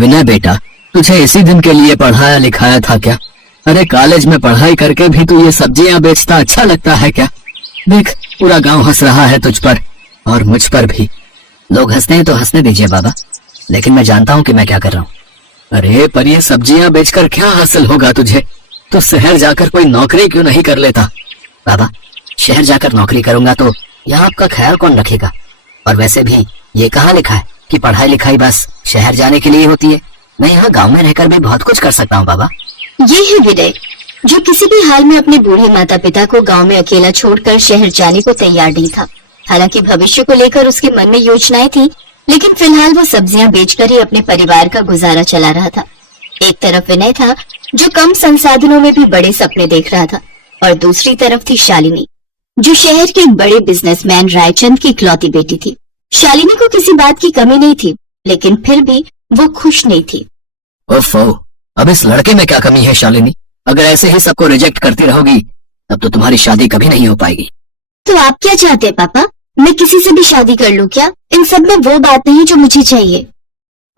विनय बेटा, तुझे इसी दिन के लिए पढ़ाया लिखाया था क्या? अरे कॉलेज में पढ़ाई करके भी तू ये सब्जियां बेचता अच्छा लगता है क्या? देख, पूरा गांव हंस रहा है तुझ पर और मुझ पर भी। लोग हंसते हैं तो हंसने दीजिए बाबा, लेकिन मैं जानता हूँ कि मैं क्या कर रहा हूँ। अरे पर ये सब्जियां बेचकर क्या हासिल होगा तुझे? तो शहर जाकर कोई नौकरी क्यों नहीं कर लेता? बाबा, शहर जाकर नौकरी करूंगा तो यहाँ आपका ख्याल कौन रखेगा? और वैसे भी ये कहाँ लिखा है कि पढ़ाई लिखाई बस शहर जाने के लिए होती है? मैं यहाँ गांव में रहकर भी बहुत कुछ कर सकता हूँ बाबा। ये है विनय, जो किसी भी हाल में अपने बूढ़े माता पिता को गांव में अकेला छोड़कर शहर जाने को तैयार नहीं था। हालांकि भविष्य को लेकर उसके मन में योजनाएं थी, लेकिन फिलहाल वो सब्जियां बेचकर ही अपने परिवार का गुजारा चला रहा था। एक तरफ विनय था, जो कम संसाधनों में भी बड़े सपने देख रहा था, और दूसरी तरफ थी शालिनी, जो शहर के एक बड़े बिजनेसमैन रायचंद की इकलौती बेटी थी। शालिनी को किसी बात की कमी नहीं थी, लेकिन फिर भी वो खुश नहीं थी। ओफो, अब इस लड़के में क्या कमी है शालिनी? अगर ऐसे ही सबको रिजेक्ट करती रहोगी तब तो तुम्हारी शादी कभी नहीं हो पाएगी। तो आप क्या चाहते हैं पापा? मैं किसी से भी शादी कर लूं क्या? इन सब में वो बात नहीं जो मुझे चाहिए।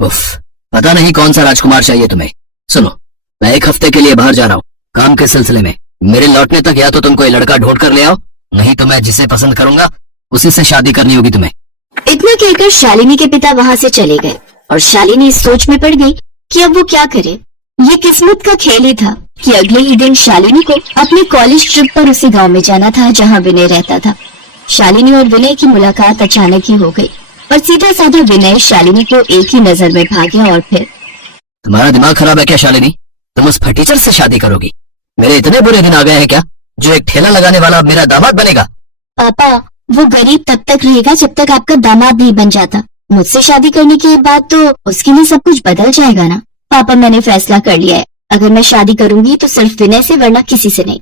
उफ, पता नहीं कौन सा राजकुमार चाहिए तुम्हें। सुनो, मैं 1 हफ्ते के लिए बाहर जा रहा हूँ काम के सिलसिले में। मेरे लौटने तक या तो तुम कोई लड़का ढूंढ कर ले आओ, नहीं तो मैं जिसे पसंद करूंगा उसी से शादी करनी होगी तुम्हें। इतना कहकर शालिनी के पिता वहाँ से चले गए और शालिनी इस सोच में पड़ गई कि अब वो क्या करे। ये किस्मत का खेल ही था कि अगले ही दिन शालिनी को अपने कॉलेज ट्रिप पर उसी गांव में जाना था जहाँ विनय रहता था। शालिनी और विनय की मुलाकात अचानक ही हो गई और सीधा साधा विनय शालिनी को एक ही नजर में भा गया। और फिर, तुम्हारा दिमाग खराब है क्या शालिनी? तुम उस फटीचर से शादी करोगी? मेरे इतने बुरे दिन आ गए हैं क्या जो एक ठेला लगाने वाला मेरा दामाद बनेगा? पापा, वो गरीब तब तक रहेगा जब तक आपका दामाद नहीं बन जाता। मुझसे शादी करने के बाद तो उसके लिए सब कुछ बदल जाएगा ना। पापा, मैंने फैसला कर लिया है, अगर मैं शादी करूंगी तो सिर्फ विनय से, वरना किसी से नहीं।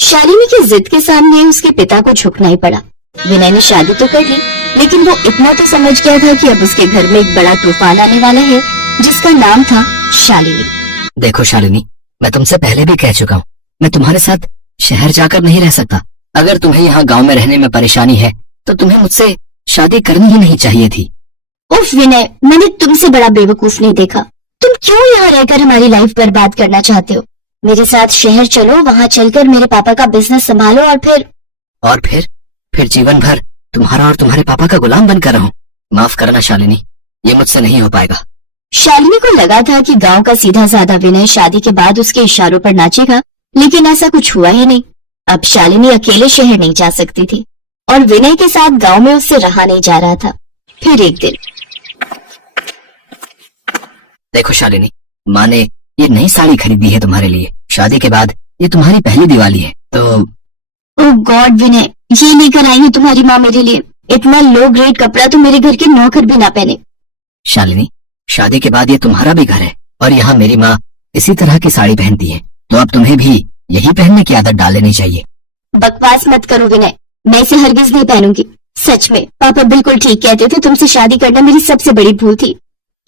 शालिनी की जिद के सामने उसके पिता को झुकना ही पड़ा। विनय ने शादी तो कर ली, लेकिन वो इतना तो समझ गया था कि अब उसके घर में एक बड़ा तूफान आने वाला है, जिसका नाम था शालिनी। देखो शालिनी, मैं तुमसे पहले भी कह चुका हूँ, मैं तुम्हारे साथ शहर जाकर नहीं रह सकता। अगर तुम्हें यहाँ गांव में रहने में परेशानी है तो तुम्हें मुझसे शादी करनी ही नहीं चाहिए थी। उफ विनय, मैंने तुमसे बड़ा बेवकूफ नहीं देखा। तुम क्यों यहाँ रहकर हमारी लाइफ बर्बाद करना चाहते हो? मेरे साथ शहर चलो, वहाँ चलकर मेरे पापा का बिजनेस संभालो और फिर जीवन भर तुम्हारा और तुम्हारे पापा का गुलाम बनकर रहूं। माफ करना शालिनी, ये मुझसे नहीं हो पाएगा। शालिनी को लगा था कि गांव का सीधा साधा विनय शादी के बाद उसके इशारों पर नाचेगा, लेकिन ऐसा कुछ हुआ ही नहीं। अब शालिनी अकेले शहर नहीं जा सकती थी और विनय के साथ गांव में उससे रहा नहीं जा रहा था। फिर एक दिन, देखो शालिनी, माँ ने ये नई साड़ी खरीदी है तुम्हारे लिए। शादी के बाद ये तुम्हारी पहली दिवाली है तो। ओह गॉड विनय, ये लेकर आई है तुम्हारी माँ मेरे लिए। इतना लो ग्रेड कपड़ा तो मेरे घर के नौकर भी ना पहने। शालिनी, शादी के बाद ये तुम्हारा भी घर है और यहाँ मेरी माँ इसी तरह की साड़ी पहनती है, तो अब तुम्हें भी यही पहनने की आदत डाल लेनी चाहिए। बकवास मत करो विनय, मैं इसे हरगिज नहीं पहनूंगी। सच में पापा बिल्कुल ठीक कहते थे, तुमसे शादी करना मेरी सबसे बड़ी भूल थी।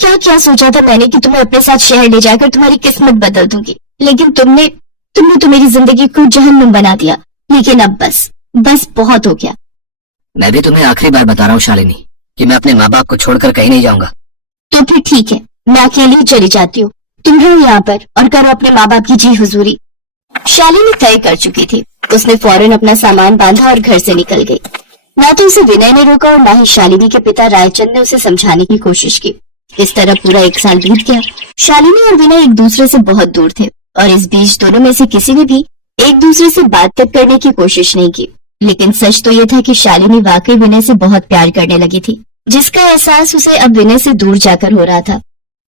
क्या क्या सोचा था मैंने कि तुम्हें अपने साथ शहर ले जाकर तुम्हारी किस्मत बदल दूंगी, लेकिन तुमने तो मेरी जिंदगी को जहन्नुम बना दिया। लेकिन अब बस बहुत हो गया। मैं भी तुम्हें आखिरी बार बता रहा हूँ शालिनी कि मैं अपने माँ बाप को छोड़कर कहीं नहीं जाऊंगा। तो फिर ठीक है, मैं अकेली ही चली जाती हूँ। तुम रहो यहाँ पर और करो अपने माँ बाप की जी हुजूरी। शालिनी तय कर चुकी थी। उसने फौरन अपना सामान बांधा और घर से निकल गई। ना तो उसे विनय ने रोका और ना ही शालिनी के पिता रायचंद ने उसे समझाने की कोशिश की। इस तरह पूरा 1 साल बीत गया। शालिनी और विनय एक दूसरे से बहुत दूर थे और इस बीच दोनों में से किसी ने भी एक दूसरे से बातचीत करने की कोशिश नहीं की। लेकिन सच तो ये था कि शालिनी वाकई विनय से बहुत प्यार करने लगी थी, जिसका एहसास उसे अब विनय से दूर जाकर हो रहा था।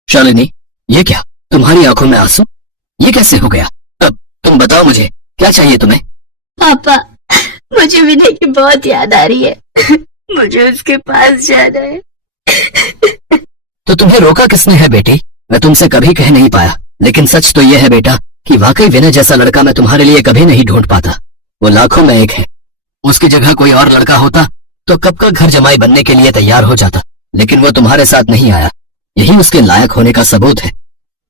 शालिनी, ये क्या, तुम्हारी आंखों में आंसू? ये कैसे हो गया? अब तुम बताओ मुझे, क्या चाहिए तुम्हें? पापा, मुझे विनय की बहुत याद आ रही है। मुझे उसके पास जाना है। तो तुम्हें रोका किसने है बेटी? मैं तुमसे कभी कह नहीं पाया, लेकिन सच तो यह है बेटा कि वाकई विनय जैसा लड़का मैं तुम्हारे लिए कभी नहीं ढूंढ पाता। वो लाखों में एक है। उसकी जगह कोई और लड़का होता तो कब का घर जमाई बनने के लिए तैयार हो जाता, लेकिन वो तुम्हारे साथ नहीं आया। यही उसके लायक होने का सबूत है।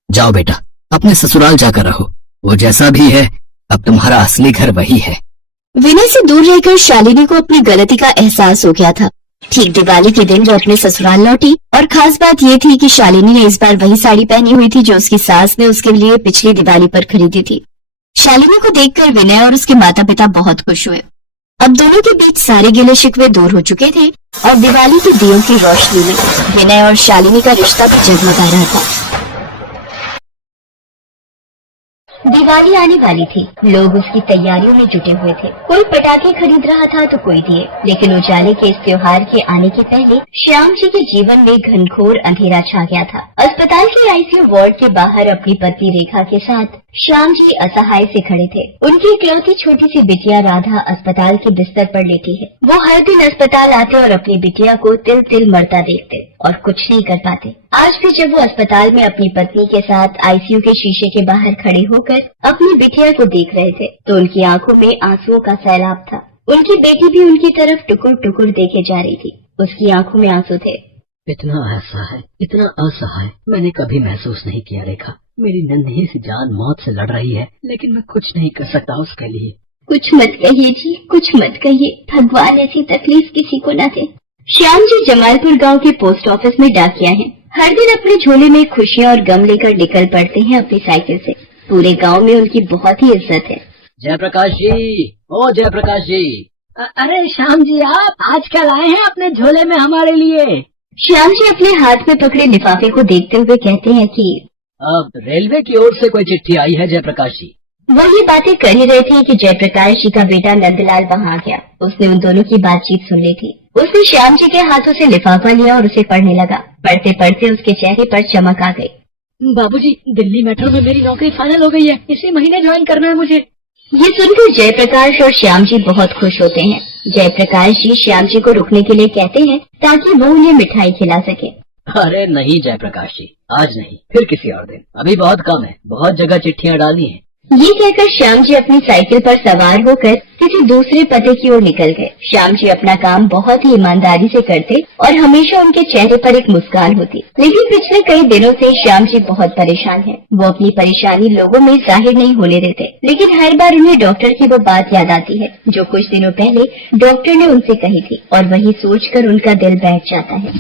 जाओ बेटा, अपने ससुराल जाकर रहो। वो जैसा भी है, अब तुम्हारा असली घर वही है। विनय से दूर रहकर शालिनी को अपनी गलती का एहसास हो गया था ठीक दिवाली के दिन वो अपने ससुराल लौटी और खास बात ये थी कि शालिनी ने इस बार वही साड़ी पहनी हुई थी जो उसकी सास ने उसके लिए पिछली दिवाली पर खरीदी थी। शालिनी को देखकर विनय और उसके माता पिता बहुत खुश हुए। अब दोनों के बीच सारे गिले शिकवे दूर हो चुके थे और दिवाली के दियों की रोशनी में विनय और शालिनी का रिश्ता भी जगमगा रहा था। दिवाली आने वाली थी, लोग उसकी तैयारियों में जुटे हुए थे। कोई पटाखे खरीद रहा था तो कोई दिए, लेकिन उजाले के इस त्योहार के आने के पहले श्याम जी के जीवन में घनघोर अंधेरा छा गया था। अस्पताल के आईसीयू वार्ड के बाहर अपनी पत्नी रेखा के साथ श्याम जी असहाय से खड़े थे। उनकी इकलौती छोटी सी बिटिया राधा अस्पताल के बिस्तर पर लेटी है। वो हर दिन अस्पताल आते और अपनी बिटिया को तिल तिल मरता देखते और कुछ नहीं कर पाते। आज भी जब वो अस्पताल में अपनी पत्नी के साथ आईसीयू के शीशे के बाहर खड़े होकर अपनी बिटिया को देख रहे थे तो उनकी आंखों में आंसुओं का सैलाब था। उनकी बेटी भी उनकी तरफ टुकुर टुकुर देखे जा रही थी। उसकी आंखों में आंसू थे। इतना असहाय, इतना असहाय मैंने कभी महसूस नहीं किया रेखा। मेरी नन्ही सी जान मौत से लड़ रही है, लेकिन मैं कुछ नहीं कर सकता उसके लिए। कुछ मत कहिए जी, कुछ मत कहिए। भगवान ऐसी तकलीफ किसी को न दे। श्याम जी जमालपुर गांव के पोस्ट ऑफिस में डाकिया हैं। हर दिन अपने झोले में खुशियां और गम लेकर निकल पड़ते हैं अपनी साइकिल से। पूरे गांव में उनकी बहुत ही इज्जत है। जयप्रकाश जी, ओ जयप्रकाश जी। अरे श्याम जी, आप आज क्या लाए हैं अपने झोले में हमारे लिए? श्याम जी अपने हाथ में पकड़े लिफाफे को देखते हुए कहते हैं कि अब रेलवे की ओर से कोई चिट्ठी आई है जयप्रकाश जी। वो ये बातें कर ही रहे थे कि जयप्रकाश जी का बेटा नंदलाल वहाँ आ गया। उसने उन दोनों की बातचीत सुन ली थी। उसने श्याम जी के हाथों से लिफाफा लिया और उसे पढ़ने लगा। पढ़ते पढ़ते उसके चेहरे पर चमक आ गई। बाबूजी, दिल्ली मेट्रो में मेरी नौकरी फाइनल हो गई है। इसी महीने ज्वाइन करना है मुझे। ये सुनकर जयप्रकाश और श्याम जी बहुत खुश होते हैं। जयप्रकाश जी श्याम जी को रुकने के लिए कहते हैं ताकि वो उन्हें मिठाई खिला सके। अरे नहीं जयप्रकाश जी, आज नहीं, फिर किसी और दिन। अभी बहुत कम है, बहुत जगह चिट्ठियाँ डाली हैं। ये कहकर श्याम जी अपनी साइकिल पर सवार होकर किसी दूसरे पते की ओर निकल गए। श्याम जी अपना काम बहुत ही ईमानदारी से करते और हमेशा उनके चेहरे पर एक मुस्कान होती। लेकिन पिछले कई दिनों से श्याम जी बहुत परेशान हैं। वो अपनी परेशानी लोगों में जाहिर नहीं होने देते, लेकिन हर बार उन्हें डॉक्टर की वो बात याद आती है जो कुछ दिनों पहले डॉक्टर ने उनसे कही थी और वही सोचकर उनका दिल बैठ जाता है।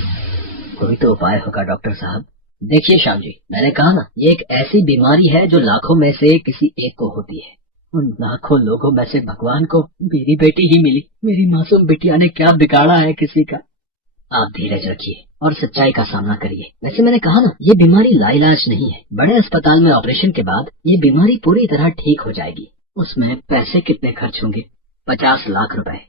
कोई तो उपाय होगा डॉक्टर साहब। देखिए श्याम जी, मैंने कहा ना, ये एक ऐसी बीमारी है जो लाखों में से किसी एक को होती है। उन लाखों लोगों में से भगवान को मेरी बेटी ही मिली। मेरी मासूम बिटिया ने क्या बिगाड़ा है किसी का। आप धीरज रखिए और सच्चाई का सामना करिए। वैसे मैंने कहा ना, ये बीमारी लाइलाज नहीं है। बड़े अस्पताल में ऑपरेशन के बाद ये बीमारी पूरी तरह ठीक हो जाएगी। उसमें पैसे कितने खर्च होंगे? 50 लाख रुपए।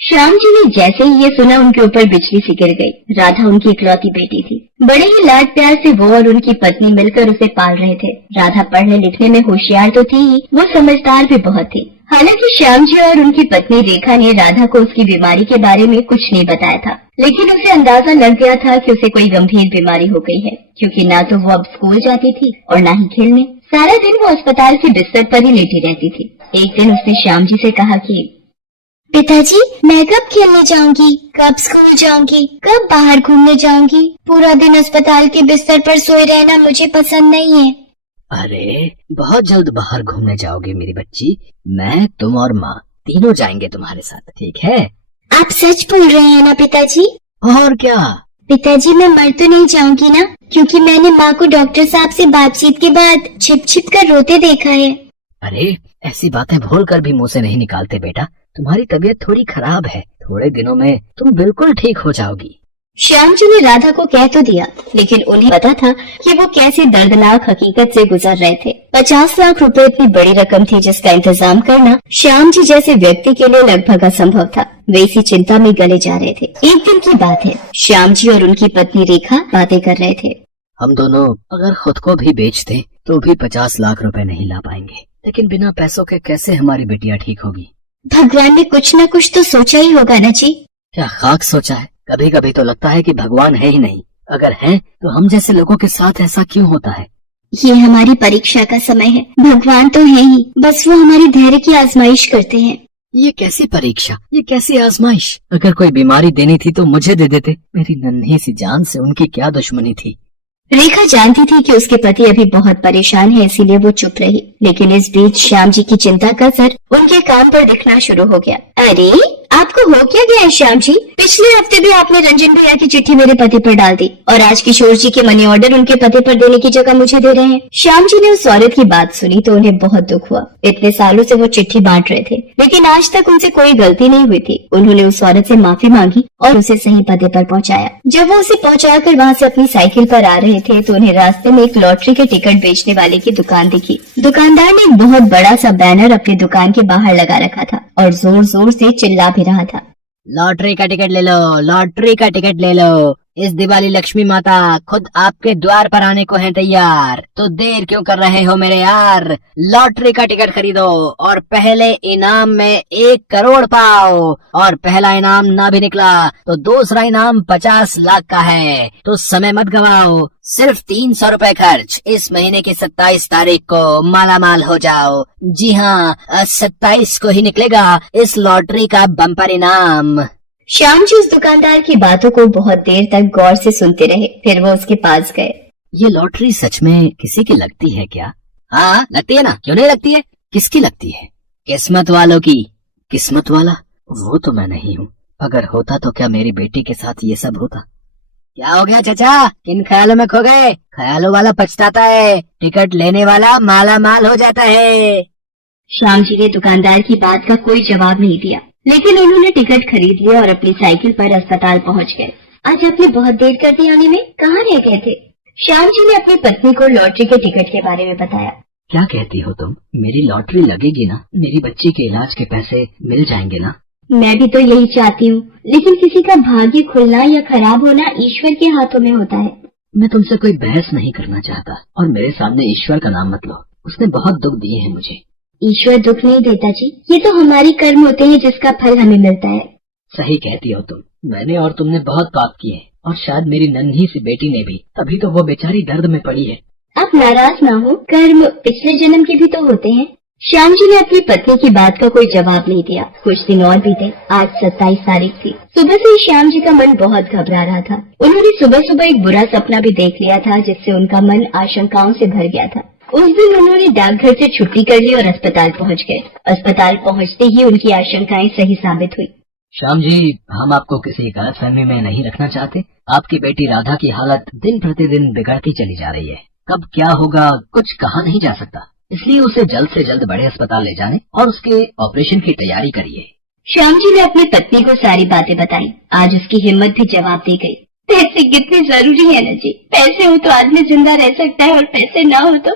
श्याम जी ने जैसे ही ये सुना उनके ऊपर बिजली सी गिर गई। राधा उनकी इकलौती बेटी थी। बड़े ही लाड प्यार से वो और उनकी पत्नी मिलकर उसे पाल रहे थे। राधा पढ़ने लिखने में होशियार तो थी ही, वो समझदार भी बहुत थी। हालांकि श्याम जी और उनकी पत्नी रेखा ने राधा को उसकी बीमारी के बारे में कुछ नहीं बताया था, लेकिन उसे अंदाजा लग गया था कि उसे कोई गंभीर बीमारी हो गई है, क्योंकि ना तो वो अब स्कूल जाती थी और ना ही खेलने। सारा दिन वो अस्पताल के बिस्तर पर ही लेटी रहती थी। एक दिन उसने श्याम जी से कहा कि पिताजी, मैं कब खेलने जाऊंगी, कब स्कूल जाऊंगी, कब बाहर घूमने जाऊंगी? पूरा दिन अस्पताल के बिस्तर पर सोए रहना मुझे पसंद नहीं है। अरे बहुत जल्द बाहर घूमने जाओगे मेरी बच्ची। मैं, तुम और माँ तीनों जाएंगे तुम्हारे साथ, ठीक है? आप सच बोल रहे हैं ना पिताजी? और क्या पिताजी, मैं मर तो नहीं जाऊंगी ना? क्योंकि मैंने माँ को डॉक्टर साहब से बातचीत के बाद छिप छिप कर रोते देखा है। अरे ऐसी बातें भूल कर भी मुंह से नहीं निकालते बेटा। तुम्हारी तबीयत थोड़ी खराब है, थोड़े दिनों में तुम बिल्कुल ठीक हो जाओगी। श्याम जी ने राधा को कह तो दिया, लेकिन उन्हें पता था कि वो कैसी दर्दनाक हकीकत से गुजर रहे थे। 50 लाख रुपए इतनी बड़ी रकम थी जिसका इंतजाम करना श्याम जी जैसे व्यक्ति के लिए लगभग असंभव था। वे इसी चिंता में गले जा रहे थे। एक दिन की बात है, श्याम जी और उनकी पत्नी रेखा बातें कर रहे थे। हम दोनों अगर खुद को भी बेचते तो भी 50 लाख रुपए नहीं ला पाएंगे, लेकिन बिना पैसों के कैसे हमारी बिटिया ठीक होगी? भगवान ने कुछ न कुछ तो सोचा ही होगा ना जी। क्या खाक सोचा है? कभी कभी तो लगता है कि भगवान है ही नहीं। अगर है तो हम जैसे लोगों के साथ ऐसा क्यों होता है? ये हमारी परीक्षा का समय है। भगवान तो है ही, बस वो हमारी धैर्य की आजमाइश करते हैं। ये कैसी परीक्षा, ये कैसी आजमाइश? अगर कोई बीमारी देनी थी तो मुझे दे देते। मेरी नन्ही सी जान से उनकी क्या दुश्मनी थी? रेखा जानती थी कि उसके पति अभी बहुत परेशान है, इसीलिए वो चुप रही। लेकिन इस बीच श्याम जी की चिंता का असर उनके काम पर दिखना शुरू हो गया। अरे आपको हो क्या गया है श्याम जी? पिछले हफ्ते भी आपने रंजन भैया की चिट्ठी मेरे पते पर डाल दी और आज किशोर जी के मनी ऑर्डर उनके पते पर देने की जगह मुझे दे रहे हैं। श्याम जी ने उस औरत की बात सुनी तो उन्हें बहुत दुख हुआ। इतने सालों से वो चिट्ठी बांट रहे थे लेकिन आज तक उनसे कोई गलती नहीं हुई थी। उन्होंने उस औरत से माफी मांगी और उसे सही पते पर पहुंचाया। जब वो उसे पहुंचाकर वहां से अपनी साइकिल पर आ रहे थे तो उन्हें रास्ते में एक लॉटरी के टिकट बेचने वाले की दुकान दिखी। दुकानदार ने एक बहुत बड़ा सा बैनर अपनी दुकान के बाहर लगा रखा था और जोर जोर से चिल्ला भी रहा था, लॉटरी का टिकट ले लो, लॉटरी का टिकट ले लो। इस दिवाली लक्ष्मी माता खुद आपके द्वार पर आने को है तैयार, तो देर क्यों कर रहे हो मेरे यार। लॉटरी का टिकट खरीदो और पहले इनाम में 1 करोड़ पाओ और पहला इनाम ना भी निकला तो दूसरा इनाम 50 लाख का है। तो समय मत गवाओ, सिर्फ 300 रुपए खर्च, इस महीने की 27 तारीख को माला माल हो जाओ। जी हाँ, 27 को ही निकलेगा इस लॉटरी का बम्पर इनाम। श्याम जी उस दुकानदार की बातों को बहुत देर तक गौर से सुनते रहे। फिर वो उसके पास गए। ये लॉटरी सच में किसी की लगती है क्या? हाँ लगती है ना, क्यों नहीं लगती है? किसकी लगती है? किस्मत वालों की। किस्मत वाला वो तो मैं नहीं हूँ। अगर होता तो क्या मेरी बेटी के साथ ये सब होता? क्या हो गया चाचा, किन ख्यालों में खो गए? ख्यालों वाला पछताता है, टिकट लेने वाला माला माल हो जाता है। श्याम जी ने दुकानदार की बात का कोई जवाब नहीं दिया लेकिन उन्होंने टिकट खरीद लिया और अपनी साइकिल पर अस्पताल पहुंच गए। आज आपने बहुत देर कर दी आने में, कहाँ रह गए थे? श्याम जी ने अपनी पत्नी को लॉटरी के टिकट के बारे में बताया। क्या कहती हो तुम? मेरी लॉटरी लगेगी ना, मेरी बच्ची के इलाज के पैसे मिल जाएंगे ना? मैं भी तो यही चाहती हूँ लेकिन किसी का भाग्य खुलना या खराब होना ईश्वर के हाथों में होता है। मैं तुमसे कोई बहस नहीं करना चाहता और मेरे सामने ईश्वर का नाम मत लो, उसने बहुत दुख दिए हैं मुझे। ईश्वर दुख नहीं देता जी, ये तो हमारे कर्म होते हैं जिसका फल हमें मिलता है। सही कहती हो तुम, मैंने और तुमने बहुत पाप किए और शायद मेरी नन्ही सी बेटी ने भी, तभी तो वो बेचारी दर्द में पड़ी है। आप नाराज ना हो, कर्म पिछले जन्म के भी तो होते हैं। श्याम जी ने अपनी पत्नी की बात का कोई जवाब नहीं दिया। कुछ दिन और बीते। आज 27 तारीख थी। सुबह से ही श्याम जी का मन बहुत घबरा रहा था। उन्होंने सुबह सुबह एक बुरा सपना भी देख लिया था जिससे उनका मन आशंकाओं से भर गया था। उस दिन उन्होंने डाकघर से छुट्टी कर ली और अस्पताल पहुंच गए। अस्पताल पहुंचते ही उनकी आशंकाएं सही साबित हुई। श्याम जी, हम आपको किसी गलतफहमी में नहीं रखना चाहते। आपकी बेटी राधा की हालत दिन प्रतिदिन बिगड़ती चली जा रही है। कब क्या होगा कुछ कहा नहीं जा सकता, इसलिए उसे जल्द से जल्द बड़े अस्पताल ले जाने और उसके ऑपरेशन की तैयारी करिए। श्याम जी ने अपनी पत्नी को सारी बातें बताई। आज उसकी हिम्मत भी जवाब दे गई। पैसे कितने जरूरी है न जी। पैसे हो तो आदमी जिंदा रह सकता है और पैसे ना हो तो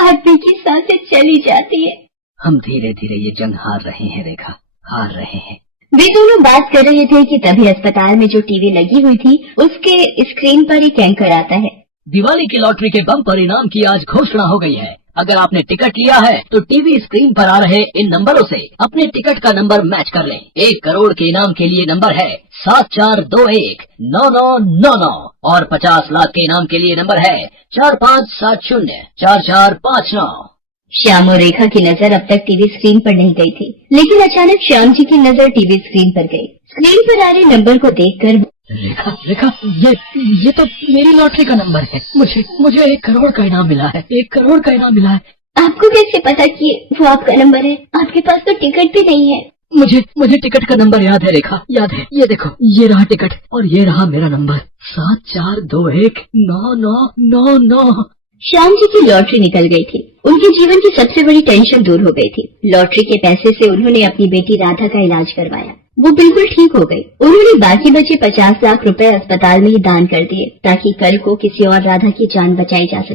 आदमी की सांसें चली जाती है। हम धीरे धीरे ये जंग हार रहे हैं रेखा, हार रहे हैं। वे दोनों बात कर रहे थे कि तभी अस्पताल में जो टीवी लगी हुई थी उसके स्क्रीन पर एक एंकर आता है। दिवाली की लॉटरी के बम्पर इनाम की आज घोषणा हो गई है। अगर आपने टिकट लिया है तो टीवी स्क्रीन पर आ रहे इन नंबरों से अपने टिकट का नंबर मैच कर लें। 1 करोड़ के इनाम के लिए नंबर है 74219999 और 50 लाख के इनाम के लिए नंबर है 45704459। श्याम और रेखा की नजर अब तक टीवी स्क्रीन पर नहीं गई थी लेकिन अचानक श्याम जी की नजर टीवी स्क्रीन पर गई। स्क्रीन पर आ रहे नंबर को देखकर रेखा, रेखा, ये तो मेरी लॉटरी का नंबर है। मुझे 1 करोड़ का इनाम मिला है। 1 करोड़ का इनाम मिला है। आपको कैसे पता कि वो आपका नंबर है? आपके पास तो टिकट भी नहीं है। मुझे टिकट का नंबर याद है रेखा, याद है। ये देखो, ये रहा टिकट और ये रहा मेरा नंबर 74219999। श्याम जी की लॉटरी निकल गई थी। उनके जीवन की सबसे बड़ी टेंशन दूर हो गई थी। लॉटरी के पैसे से उन्होंने अपनी बेटी राधा का इलाज करवाया। वो बिल्कुल ठीक हो गई। उन्होंने बाकी बचे 50 लाख रुपए अस्पताल में ही दान कर दिए ताकि कल को किसी और राधा की जान बचाई जा सके।